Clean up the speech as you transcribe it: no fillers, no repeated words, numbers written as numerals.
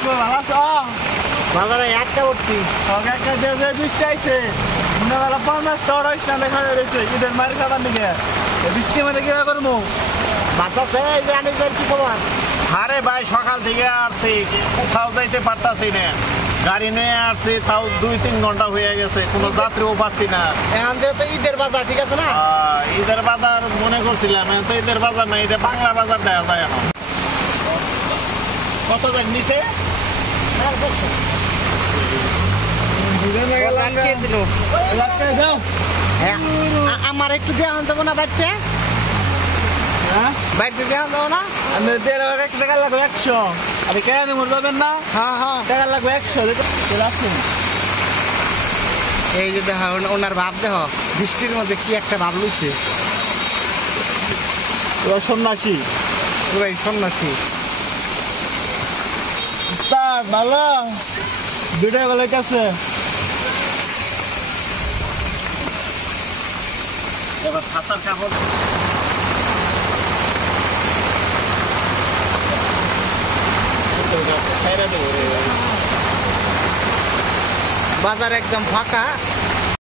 কি ভালো আছো? বাজারে একটা উঠছি। একটা যে বৃষ্টি আইছে মনে বেলা 50 টাকা দেখা রয়েছে ঈদের মায়ের খাবার দিকে বৃষ্টি মানে কি করবো? বাঁচাছে এই যে আনিস ভাই, কি খবর? আরে ভাই সকাল থেকে আসছি, কোথাও যাইতে পারতাছি না। গাড়ি নিয়ে আসছি, তাও 2-3 ঘন্টা হয়ে গেছে, কোনো যাত্রীও পাচ্ছি না। এখন যেহেতু ঈদের বাজার, ঠিক আছে না? ঈদের বাজার মনে করছিলাম, এখন তো ঈদের বাজার না, এটা বাংলা বাজার দেখা যায় এখন। কত যাক নিচে? আমার একটু দেওয়া যাবো না বাড়িতে? বাড়িতে দেওয়া যাবো না? আমি টাকা লাগবে 100, আপনি কেন যাবেন না? হ্যাঁ হ্যাঁ, টাকা লাগবে 100। আসুন, এই যে দেখো ওনার ভাব, দেখো বৃষ্টির মধ্যে কি একটা ভাব লুইছে। এবার সন্ন্যাসী, পুরাই সন্ন্যাসী। ভালো 2 টাকা কাছে এবার ছাতার কাপড় বাজার একদম ফাঁকা।